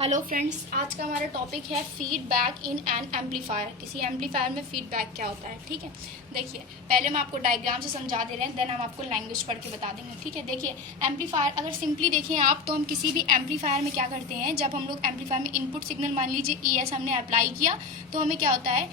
Hello friends, आज का हमारा टॉपिक है फीडबैक इन एन एम्पलीफायर। किसी एम्पलीफायर में फीडबैक क्या होता है। ठीक है, देखिए पहले हम आपको डायग्राम से समझा दे रहे हैं, देन हम आपको लैंग्वेज पढ़ के बता देंगे। ठीक है, देखिए एम्पलीफायर अगर सिंपली देखें आप, तो हम किसी भी एम्पलीफायर में क्या करते हैं, जब हम लोग एम्पलीफायर में इनपुट सिग्नल मान लीजिए ES हमने अप्लाई किया, तो हमें क्या होता है,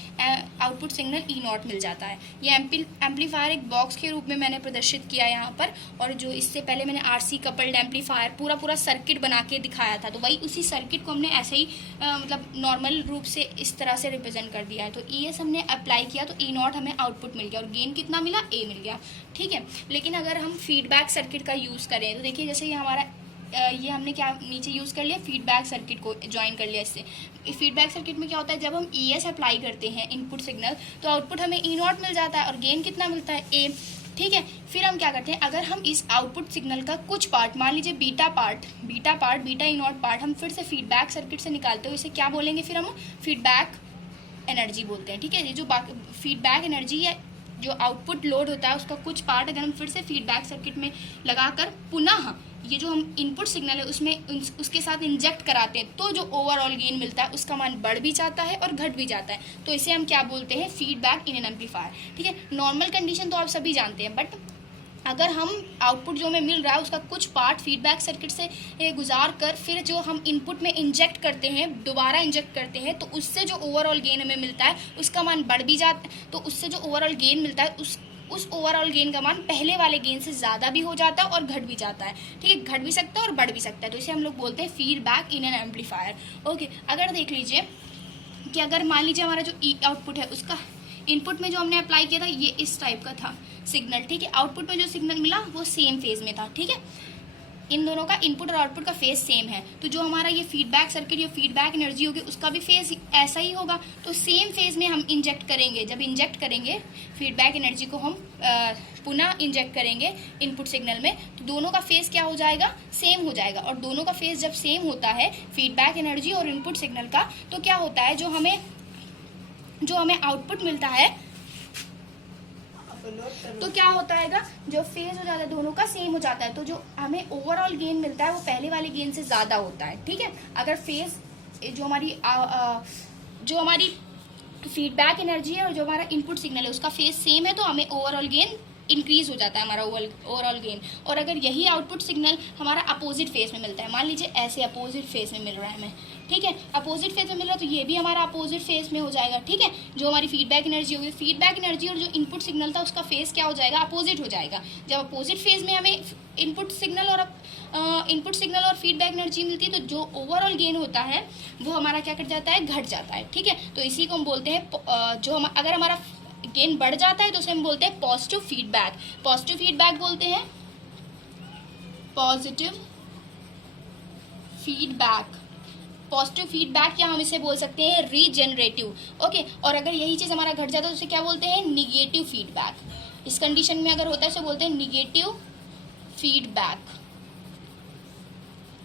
आउटपुट सिग्नल E0 मिल जाता है। ये एम्पलीफायर एक बॉक्स के रूप में मैंने प्रदर्शित किया यहाँ पर, और जो इससे पहले मैंने RC कपल्ड एम्पलीफायर पूरा सर्किट बना के दिखाया था, तो वही उसी सर्किट को हमने ऐसे ही मतलब नॉर्मल रूप से इस तरह से रिप्रेजेंट कर दिया है। तो ES हमने अप्लाई किया तो E0 हमें आउटपुट मिल गया, और गेन कितना मिला, A मिल गया। ठीक है, लेकिन अगर हम फीडबैक सर्किट का यूज़ करें तो देखिए जैसे ये हमारा ये हमने क्या नीचे यूज़ कर लिया, फीडबैक सर्किट को ज्वाइन कर लिया। इससे फीडबैक सर्किट में क्या होता है, जब हम ES अप्लाई करते हैं इनपुट सिग्नल, तो आउटपुट हमें E0 मिल जाता है और गेन कितना मिलता है, A। ठीक है, फिर हम क्या करते हैं, अगर हम इस आउटपुट सिग्नल का कुछ पार्ट, मान लीजिए बीटा E0 पार्ट हम फिर से फीडबैक सर्किट से निकालते हो, इसे क्या बोलेंगे, फिर हम फीडबैक एनर्जी बोलते हैं। ठीक है, ये जो फीडबैक एनर्जी है, जो आउटपुट लोड होता है उसका कुछ पार्ट अगर हम फिर से फीडबैक सर्किट में लगाकर पुनः ये जो हम इनपुट सिग्नल है उसमें उसके साथ इंजेक्ट कराते हैं, तो जो ओवरऑल गेन मिलता है उसका मान बढ़ भी जाता है और घट भी जाता है। तो इसे हम क्या बोलते हैं, फीडबैक इन एन एम्पलीफायर। ठीक है, नॉर्मल कंडीशन तो आप सभी जानते हैं, बट अगर हम आउटपुट जो हमें मिल रहा है उसका कुछ पार्ट फीडबैक सर्किट से गुजार कर फिर जो हम इनपुट में इंजेक्ट करते हैं, दोबारा इंजेक्ट करते हैं, तो उससे जो ओवरऑल गेन हमें मिलता है उसका मान बढ़ भी जाता है। तो उससे जो ओवरऑल गेन मिलता है उस ओवरऑल गेन का मान पहले वाले गेन से ज़्यादा भी हो जाता है और घट भी जाता है। ठीक है, घट भी सकता है और बढ़ भी सकता है, तो इसे हम लोग बोलते हैं feedback in an amplifier. Okay, अगर देख लीजिए कि अगर मान लीजिए हमारा जो आउटपुट है उसका इनपुट में जो हमने अप्लाई किया था ये इस टाइप का था सिग्नल। ठीक है, आउटपुट में जो सिग्नल मिला वो सेम फेज में था। ठीक है, इन दोनों का इनपुट और आउटपुट का फेज सेम है, तो जो हमारा ये फीडबैक सर्किट, ये फीडबैक एनर्जी होगी उसका भी फेज ऐसा ही होगा। तो सेम फेज में हम इंजेक्ट करेंगे, जब इंजेक्ट करेंगे फीडबैक एनर्जी को हम पुनः इंजेक्ट करेंगे इनपुट सिग्नल में, तो दोनों का फेज क्या हो जाएगा, सेम हो जाएगा। और दोनों का फेज जब सेम होता है फीडबैक एनर्जी और इनपुट सिग्नल का, तो क्या होता है, जो हमें आउटपुट मिलता है, तो क्या होता है, जो फेज हो जाता है दोनों का सेम हो जाता है, तो जो हमें ओवरऑल गेन मिलता है वो पहले वाले गेन से ज्यादा होता है। ठीक है, अगर फेज जो हमारी फीडबैक एनर्जी है और जो हमारा इनपुट सिग्नल है उसका फेज सेम है, तो हमें ओवरऑल गेन इंक्रीज हो जाता है, हमारा ओवरऑल गेन। और अगर यही आउटपुट सिग्नल हमारा अपोजिट फेज में मिलता है, मान लीजिए ऐसे अपोजिट फेज में मिल रहा है हमें, ठीक है, अपोजिट फेज में मिल रहा है, तो ये भी हमारा अपोजिट फेज में हो जाएगा। ठीक है, जो हमारी फीडबैक एनर्जी होगी, फीडबैक एनर्जी और जो इनपुट सिग्नल था उसका फेज क्या हो जाएगा, अपोजिट हो जाएगा। जब अपोजिट फेज में हमें इनपुट सिग्नल और फीडबैक एनर्जी मिलती है, तो जो ओवरऑल गेन होता है वो हमारा क्या कर जाता है, घट जाता है। ठीक है, तो इसी को हम बोलते हैं, अगर हमारा गेन बढ़ जाता है तो उसे हम बोलते हैं पॉजिटिव फीडबैक बोलते हैं, पॉजिटिव फीडबैक, या हम इसे बोल सकते हैं रीजेनरेटिव। ओके, और अगर यही चीज हमारा घट जाता है तो उसे क्या बोलते हैं, निगेटिव फीडबैक। इस कंडीशन में अगर होता है उसे बोलते हैं निगेटिव फीडबैक।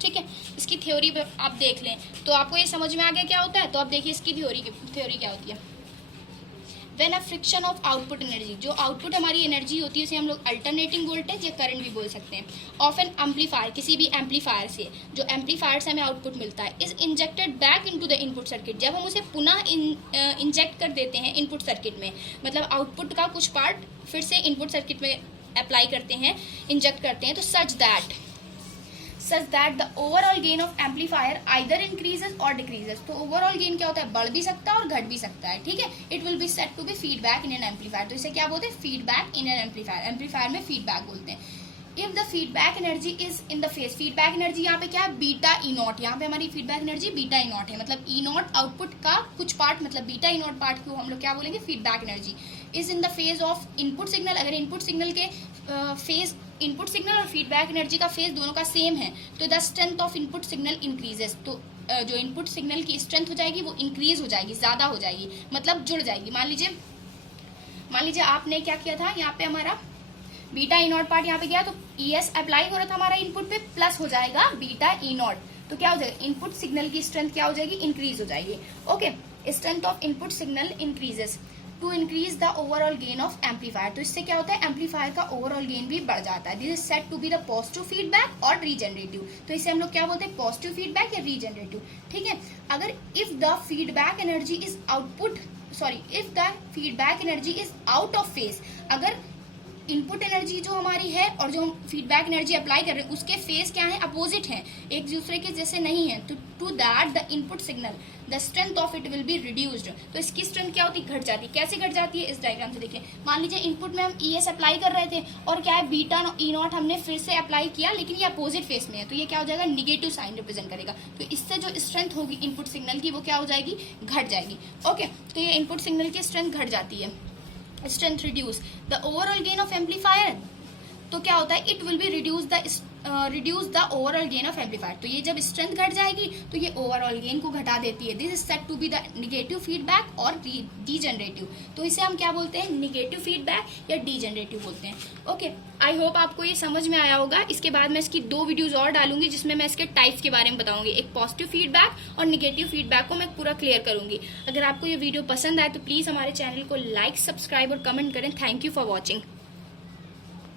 ठीक है, इसकी थ्योरी आप देख लें तो आपको ये समझ में आ गया क्या होता है। तो आप देखिए इसकी थ्योरी क्या होती है। When a friction of output energy, जो आउटपुट हमारी एनर्जी होती है उसे हम लोग अल्टरनेटिंग वोल्टेज या करंट भी बोल सकते हैं, ऑफ एन एम्पलीफायर, किसी भी एम्पलीफायर से, जो एम्पलीफायर से हमें आउटपुट मिलता है, is injected back into the input circuit, जब हम उसे पुनः इंजेक्ट कर देते हैं इनपुट सर्किट में, मतलब आउटपुट का कुछ पार्ट फिर से इनपुट सर्किट में अप्लाई करते हैं, इंजेक्ट करते हैं, तो such that the overall gain of amplifier either increases और डिक्रीजेस। तो ओवरऑल गेन क्या होता है, बढ़ भी सकता है और घट भी सकता है। ठीक है, it will be set to be feedback in an amplifier. तो इसे क्या बोलते हैं, feedback in an amplifier. Amplifier में फीडबैक बोलते हैं। If the feedback energy is in the phase, feedback energy यहाँ पे क्या है, बीटा E0, यहाँ पे हमारी फीडबैक एनर्जी बीटा E0 है, मतलब E0 आउटपुट का कुछ पार्ट, मतलब बीटा E0 पार्ट को हम लोग क्या बोलेंगे, feedback energy. Is in the phase of input signal, अगर इनपुट सिग्नल के फेज, इनपुट सिग्नल और फीडबैक एनर्जी का फेज दोनों का सेम है, तो the strength of input signal increases, तो जो इनपुट सिग्नल की स्ट्रेंथ हो जाएगी वो इंक्रीज हो जाएगी, ज्यादा हो जाएगी, मतलब जुड़ जाएगी। मान लीजिए आपने क्या किया था, यहाँ पे हमारा बीटा E0 पार्ट यहाँ पे गया, तो ES अप्लाई हो रहा था हमारा इनपुट पे, प्लस हो जाएगा बीटा E0, तो क्या हो जाएगा, इनपुट सिग्नल की स्ट्रेंथ क्या हो जाएगी, इंक्रीज हो जाएगी। Okay, strength of input signal increases, to increase the overall gain of amplifier. तो इससे क्या होता है, एम्पलीफायर का ओवरऑल गेन भी बढ़ जाता है। This is said to be the positive feedback और रीजनरेटिव। तो इसे हम लोग क्या बोलते हैं, पॉजिटिव फीडबैक या रीजनरेटिव। ठीक है, अगर if the feedback energy is if the feedback energy is out of phase, अगर इनपुट एनर्जी जो हमारी है और जो हम फीडबैक एनर्जी अप्लाई कर रहे हैं उसके फेस क्या है, अपोजिट है, एक दूसरे के जैसे नहीं है, तो to that the input signal the strength of it will be reduced. तो इसकी स्ट्रेंथ क्या होती है, घट जाती है। कैसे घट जाती है, इस डायग्राम से देखिए। मान लीजिए इनपुट में हम ES अप्लाई कर रहे थे और क्या है, बीटा E0 हमने फिर से अप्लाई किया, लेकिन ये अपोजिट फेस में है, तो ये क्या हो जाएगा, निगेटिव साइन रिप्रेजेंट करेगा। तो इससे जो स्ट्रेंथ होगी इनपुट सिग्नल की वो क्या हो जाएगी, घट जाएगी। ओके, तो ये इनपुट सिग्नल की स्ट्रेंथ घट जाती है। Strength reduce the overall gain of amplifier. तो क्या होता है, it will be reduce the overall gain of amplifier. तो ये जब स्ट्रेंथ घट जाएगी तो ये ओवरऑल गेन को घटा देती है। This is said to be the negative feedback और डीजनरेटिव। तो इसे हम क्या बोलते हैं, निगेटिव फीडबैक या डीजनरेटिव बोलते हैं। ओके, आई होप आपको ये समझ में आया होगा। इसके बाद मैं इसकी 2 वीडियोज और डालूंगी जिसमें मैं इसके टाइप्स के बारे में बताऊंगी। एक पॉजिटिव फीडबैक और निगेटिव फीडबैक को मैं पूरा क्लियर करूंगी। अगर आपको ये वीडियो पसंद आए तो प्लीज हमारे चैनल को लाइक, सब्सक्राइब और कमेंट करें। Thank you for watching.